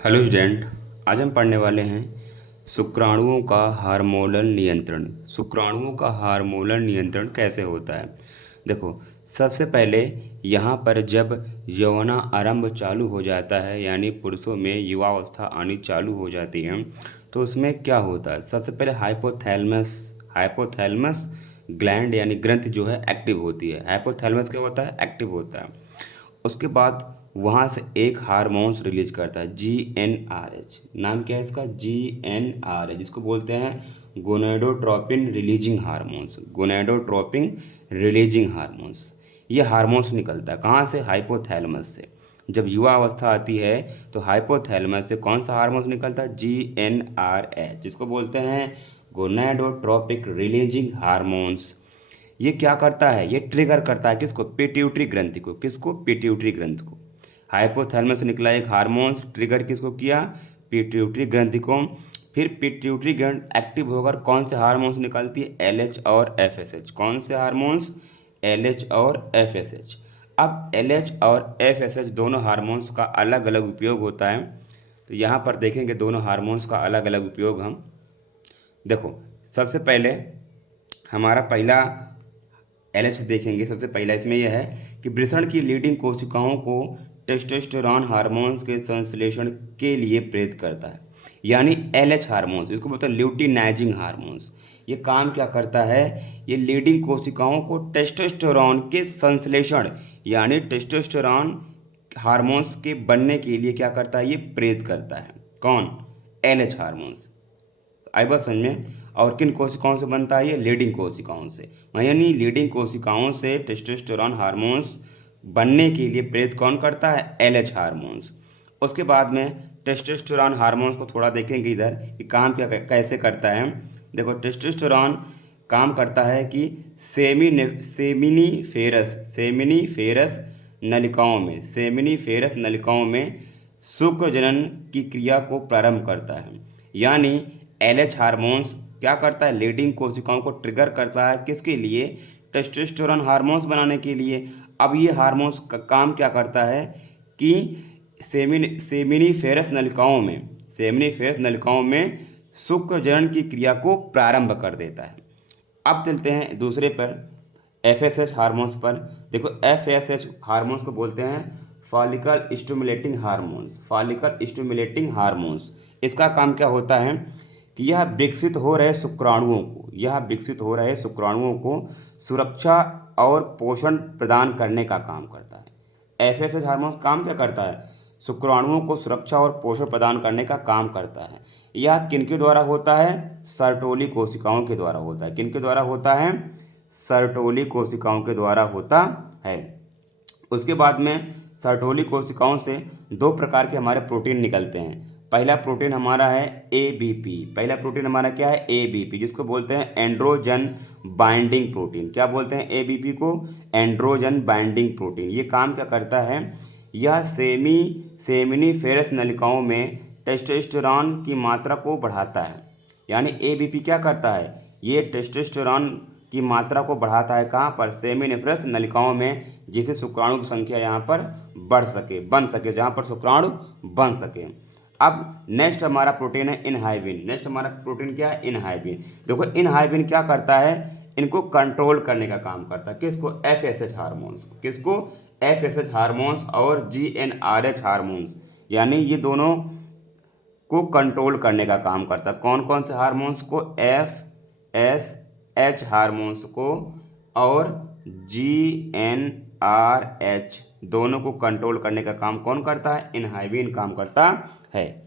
Hello student. आज हम पढ़ने वाले हैं शुक्राणुओं का हार्मोनल नियंत्रण। शुक्राणुओं का हार्मोनल नियंत्रण कैसे होता है। देखो, सबसे पहले यहाँ पर जब यौवना आरंभ चालू हो जाता है, यानी पुरुषों में युवावस्था आनी चालू हो जाती है, तो उसमें क्या होता है। सबसे पहले हाइपोथैलेमस हाइपोथैलेमस ग्लैंड यानी ग्रंथि जो है एक्टिव होती है। हाइपोथैलेमस क्या होता है, एक्टिव होता है। उसके बाद वहाँ से एक हार्मोन्स रिलीज करता है, GnRH। नाम क्या है इसका, GnRH, जिसको बोलते हैं gonadotropin releasing hormones. Gonadotropin releasing hormones, ये हार्मोन्स निकलता है कहाँ से, हाइपोथैलेमस से। जब युवा अवस्था आती है तो हाइपोथैलेमस से कौन सा हार्मोन्स निकलता है, GnRH, जिसको बोलते हैं गोनेडोट्रोपिक रिलीजिंग हार्मोन्स। ये क्या करता है, ये ट्रिगर करता है किसको, पिट्यूटरी ग्रंथि को। किसको, पिट्यूटरी ग्रंथि को। हाइपोथैलेमस से निकला एक हार्मोन्स ट्रिगर किसको किया, पिट्यूटरी ग्रंथि को। फिर पिट्यूटरी ग्रंथि एक्टिव होकर कौन से हार्मोन्स निकलती है, LH और FSH। कौन से हार्मोन्स, LH और FSH। अब LH और FSH दोनों हार्मोन्स का अलग अलग उपयोग होता है। तो यहाँ पर देखेंगे दोनों हार्मोन्स का अलग अलग उपयोग हम। देखो, सबसे पहले हमारा पहला LH देखेंगे। सबसे पहला इसमें यह है कि वृषण की लीडिंग कोशिकाओं को टेस्टोस्टेरोन हार्मोन्स के संश्लेषण के लिए प्रेरित करता है, यानी LH हार्मोन्स, इसको बोलते हैं ल्यूटिनाइजिंग हार्मोन्स। ये काम क्या करता है, ये लीडिंग कोशिकाओं को टेस्टोस्टेरोन के संश्लेषण यानी टेस्टोस्टेरोन हार्मोन्स के बनने के लिए क्या करता है, ये प्रेरित करता है। कौन, LH हार्मोन्स। आई बात समझ में। और किन कोशिकाओं से बनता है, ये लीडिंग कोशिकाओं से। यानी लीडिंग कोशिकाओं से टेस्टोस्टेरोन हार्मोन्स बनने के लिए प्रेरित कौन करता है, LH हार्मोन्स। उसके बाद में टेस्टोस्टेरोन हार्मोन्स को थोड़ा देखेंगे इधर कि काम क्या कैसे करता है। देखो, टेस्टोस्टेरोन काम करता है कि सेमिनीफेरस नलिकाओं में शुक्र जनन की क्रिया को प्रारंभ करता है। यानी LH हार्मोन्स क्या करता है, लीडिंग कोशिकाओं को ट्रिगर करता है किसके लिए, टेस्टोस्टेरोन हार्मोन्स बनाने के लिए। अब ये हार्मोन्स का काम क्या करता है कि सेमिनीफेरस नलिकाओं में शुक्र जनन की क्रिया को प्रारंभ कर देता है। अब चलते हैं दूसरे पर, FSH हार्मोन्स पर। देखो, FSH हार्मोन्स को बोलते हैं फॉलिकल स्टिमुलेटिंग हार्मोन्स। इसका काम क्या होता है कि यह विकसित हो रहे शुक्राणुओं को सुरक्षा और पोषण प्रदान करने का काम करता है। FSH हार्मोन्स काम क्या करता है, शुक्राणुओं को सुरक्षा और पोषण प्रदान करने का काम करता है। यह किनके द्वारा होता है, सर्टोली कोशिकाओं के द्वारा होता है। किनके द्वारा होता है, सर्टोली कोशिकाओं के द्वारा होता है। उसके बाद में सर्टोली कोशिकाओं से दो प्रकार के हमारे प्रोटीन निकलते हैं। पहला प्रोटीन हमारा है ABP। पहला प्रोटीन हमारा क्या है, ABP, जिसको बोलते हैं एंड्रोजन बाइंडिंग प्रोटीन। क्या बोलते हैं ABP को, एंड्रोजन बाइंडिंग प्रोटीन। ये काम क्या करता है, यह सेमिनीफेरस नलिकाओं में टेस्टोस्टेरोन की मात्रा को बढ़ाता है। यानी ABP क्या करता है, ये टेस्टोस्टेरोन की मात्रा को बढ़ाता है कहाँ पर, सेमिनिफरस नलिकाओं में, जिससे शुक्राणु की संख्या यहाँ पर बन सके, जहाँ पर शुक्राणु बन सके। अब नेक्स्ट हमारा प्रोटीन है इनहाइबिन। नेक्स्ट हमारा प्रोटीन क्या है, इनहाइबिन। देखो, इनहाइबिन क्या करता है, इनको कंट्रोल करने का काम करता है। किसको, FSH हार्मोन्स। किसको, FSH हार्मोन्स और GnRH हार्मोन्स, यानी ये दोनों को कंट्रोल करने का काम करता है। कौन कौन से हार्मोन्स को, FSH हार्मोन्स को और GnRH, दोनों को कंट्रोल करने का काम कौन करता है, इनहाइबिन काम करता है।